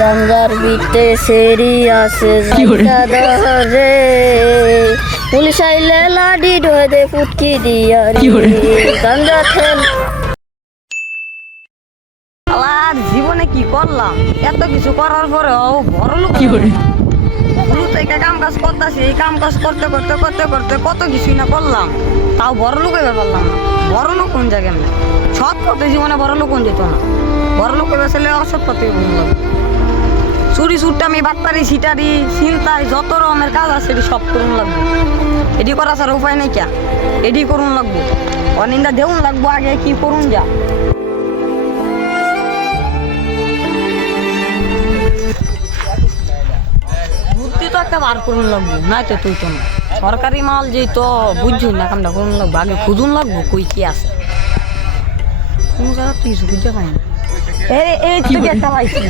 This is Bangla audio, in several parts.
গঙ্গার বিতে সেরি আছে রে পুলিশ আইলে লাডি ঢোয়ে দে ফুটকি দিয়া গঙ্গা খেল। আর জীবনে কি করলাম, এত কিছু করার পরেও বড় লোক কাম কাজ করতেছি। এই কাম কাজ করতে করতে করতে করতে কত কিছুই না করলাম, তাও বড় লোক এবার পারলাম না। বড় লোক কোন জায়গায় না, সৎ পথে জীবনে বড় লোক কোন যেত না। বড় লোক এবার ছেলে অসৎ পথে চুরি চুরটামি বাটপারি সিটারি চিন্তায় যত রকমের কাজ আছে এটি সব করুন লাগবে। এটি করা ছাড়া উপায় নেই ক্যা, এটি করুন লাগবো। অনিন্দা দেউন লাগবো, আগে কি করুন যা। বুদ্ধি তো একটা বার করুন লাগবো, নাই তো তুই তো না। সরকারি মাল যেই তো বুঝছুন না, কামটা করুন লাগবো। আগে খুঁজুন লাগবো কই কি আছে। কোন জায়গা তুই বুঝতে পাই না। এই তুই একটা পাইছি,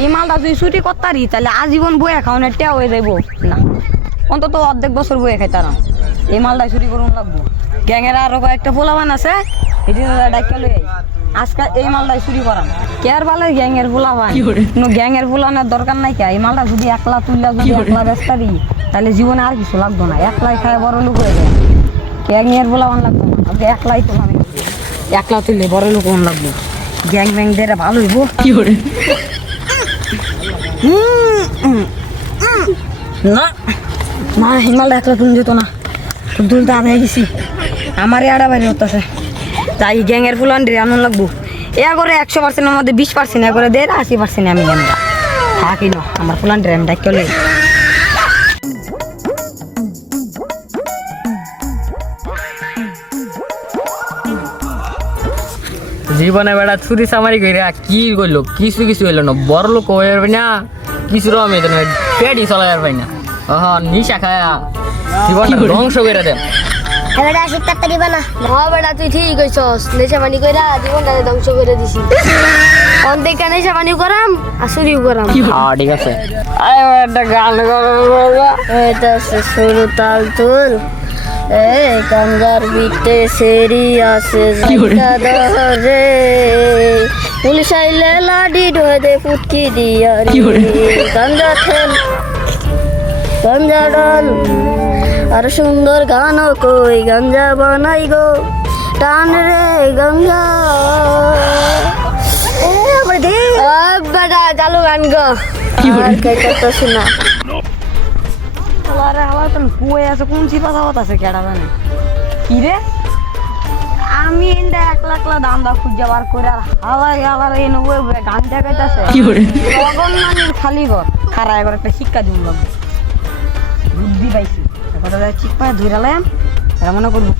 এই মালটা তুই ছুটি করতারি তাহলে আজীবন বইয়া খাওয়ানোর টেয়া হয়ে যাইব না, অন্তত অর্ধেক বছর বইয়া খাই তারা। এই মালটা ছুটি করুন লাগবো। গ্যাংয়ের আরো কয়েকটা পোলাবান আছে, এটি ডাক্তার লই আজকাল এই মালটাই চুরি করান। কেয়ার বালের গ্যাংয়ের পোলাবান, কোনো গ্যাংয়ের পোলানোর দরকার নাই কে। এই মালটা যদি একলা তুললা যদি একলা ব্যস্তারি তাহলে জীবনে আর কিছু লাগতো না। একলাই খায় বড় লোক হয়ে যায়, গ্যাংয়ের পোলাবান লাগতো না। আগে একলাই তোলা নেই, একলা তুললে বড় লোক লাগবে। গ্যাং ব্যাং দিয়ে ভালো হইব। না না হিমালটা একলা তুলে যেত না, তুলতে আধা গেছি। আমারই আড়া বাইরে হতেছে, তাই গ্যাংয়ের ফুলান রে আনন্দ লাগবো। এ করে 100%-এর মধ্যে 20% এ করে দেয়, 80% আমি জানি না। থাকি না আমার ফুলান রে আমি ডাক্তার লই। জীবনে বেড়া চুরি চামারি করে কি করলো, কিছু কিছু হইলো না। বড় লোক হয়ে যাবে না, কিছু রকম পেটি চলাই যাবে না। নিশা খায়া জীবন ধ্বংস করে দেন। বেটা শিক্ষা দিবা না। বেটা তুই ঠিক কইছস, নেশা পানি কইরা জীবনটা ধ্বংস করে দিছি। অর্ধেক নেশা পানি করাম আর চুরিও করাম। ঠিক আছে, একটা গান এটা সরু তাল তুল। এই গঙ্গার বিতে সেরি আছে রে পুলিশ আইলে লাডি ঢোয়ে দে ফুটকি দিয়া গঙ্গা খেল গঞ্জা ডল। আর সুন্দর গান কই গঞ্জা বানাই গো টান রে গঙ্গা। বেটা চালু গান গো শোনা। আমার তো কুয়ে আছে, কোন চিপা চাপাত আছে কেডা জানে কি রে। আমি এটা 1 লাখ দাম দা খুঁজে বার করে আর হালাই হালার এই নবো গান দেখাইতেছে। জগন্নাথের খালি ঘর খারায় এবার একটা শিক্ষা দিন লাগবে। বুদ্ধি পাইছি কথা চিপ পায়ে ধরালাম, এরা মনে করবো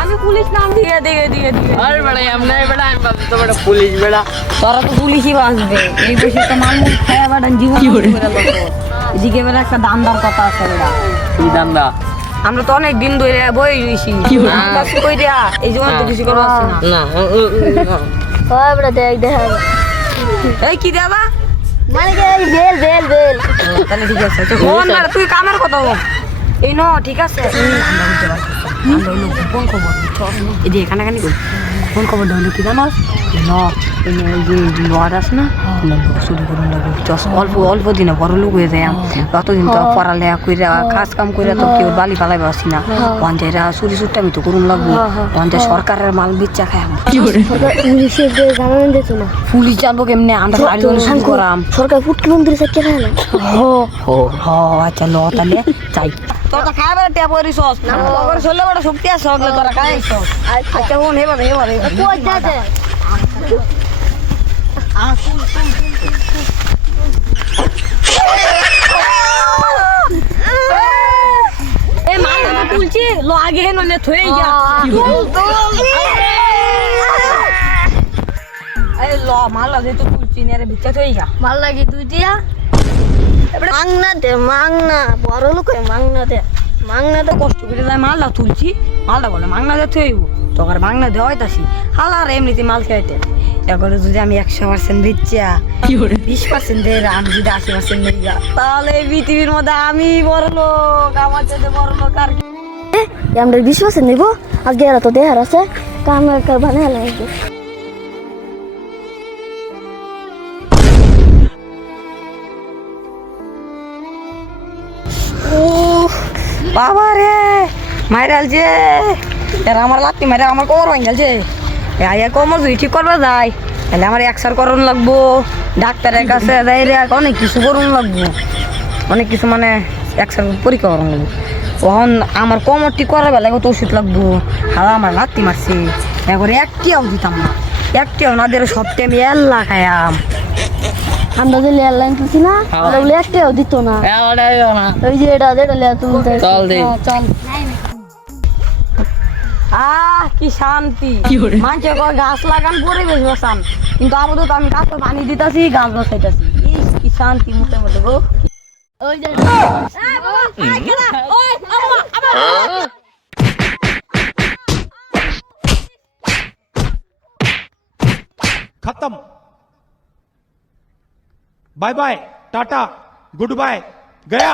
আমি পুলিশ নাম দিয়ে দিয়ে দিয়ে দিয়ে। আরে বেড়া এমনি বেড়া আমি ভাবছি তো বেড়া পুলিশ বেড়া। তোরা তো পুলিশই বাঁচবে, এই বসে তো মানুষ খায়া বেড়া জীবন এদিকে বেড়া একটা দামদার কথা আছে বেড়া। কি দান্দা? আমরা তো অনেক দিন ধরে বই রয়েছি, কই দেয়া এই জীবন তো কিছু করবো না। বেটা দেখ দেখা এই কি দেবা মানে বেল বেল বেল। তাহলে ঠিক আছে, তুই কামের কথা বল। এই ন ঠিক আছে, কোন খবর এই যে এখানে খানি কোন খবর হলো কি জানো ন, যে লোয়ার আছে না চুরি করুন লাগবে। অল্প অল্প দিনে বড় লোক হয়ে যায়। ততদিন তো পড়ালেখা করে কাজ কাম করে তো কেউ বালি ফালাই পাচ্ছি না। পঞ্চায়েতরা চুরি চুরটা আমি তো করুন লাগবো। পঞ্চায়েত সরকারের মাল বিচ্ছা খাই পুলিশ জানবো কেমনে, আমরা করাম সরকার ফুটকি মন্দিরে চাকরি খায় না। আচ্ছা ল তাহলে চাই তোরা খাই বেড়া ট্যাপ করিস চললে বড় শক্তি আছে সগলে তোরা খাইছ। আচ্ছা বোন হেবার হেবার এ মাল তুলছি লো আগে হেন নে থই যা। এই ল মাল লাগে তো তুলছি নে রে বিচ্ছা থই যা। ভাল লাগে তুই দিয়া মাংনা দে মাংনা বড় লোক মাংনা দে। মাংনা তো কষ্ট করে যায় মালটা তুলছি, মালটা বলে মাংনা দে থইব তোর মাংনা দেওয়াই তাসি হালার এমনিতে মাল খাইতে। এরপরে যদি আমি 100% দিচ্ছা 20% দেয়, আমি যদি 80% দিই তাহলে পৃথিবীর মধ্যে আমি বড় লোক, আমার চাইতে বড় লোক আর আমরা 20% নিব আজকে এরা তো দেহার আছে কাম কার বানায় লাগবে ও বাবা রে মাইরাল যে এরা আমার লাত্তি মাইরা আমার কোমর ভাঙ গেছে আয়া কোমর যদি ঠিক করবা যায় তাহলে আমার এক্সার করুন লাগবো ডাক্তারের কাছে যাই রে অনেক কিছু করুন লাগবো অনেক কিছু মানে এক্সার পরীক্ষা করুন লাগবো তখন আমার কোমর ঠিক করার বেলায় কত ওষুধ লাগবো হাওয়া আমার লাত্তি মারছে এবারে একটিও দিতাম না একটিও না দিয়ে সব টাইম এল্লা খায়াম আমরা যে এয়ারলাইন তুলছি না ওগুলো একটাও দিত না ওই যে এটা লেয়া তুলতে চল দে। চল কি শান্তি মানুষের কয় গাছ লাগান পরিবেশ বাঁচান কিন্তু আপাতত আমি গাছে পানি দিতেছি গাছ বাঁচাইতেছি কি শান্তি মুখের মধ্যে গো ওই যে खत्म bye bye tata goodbye गया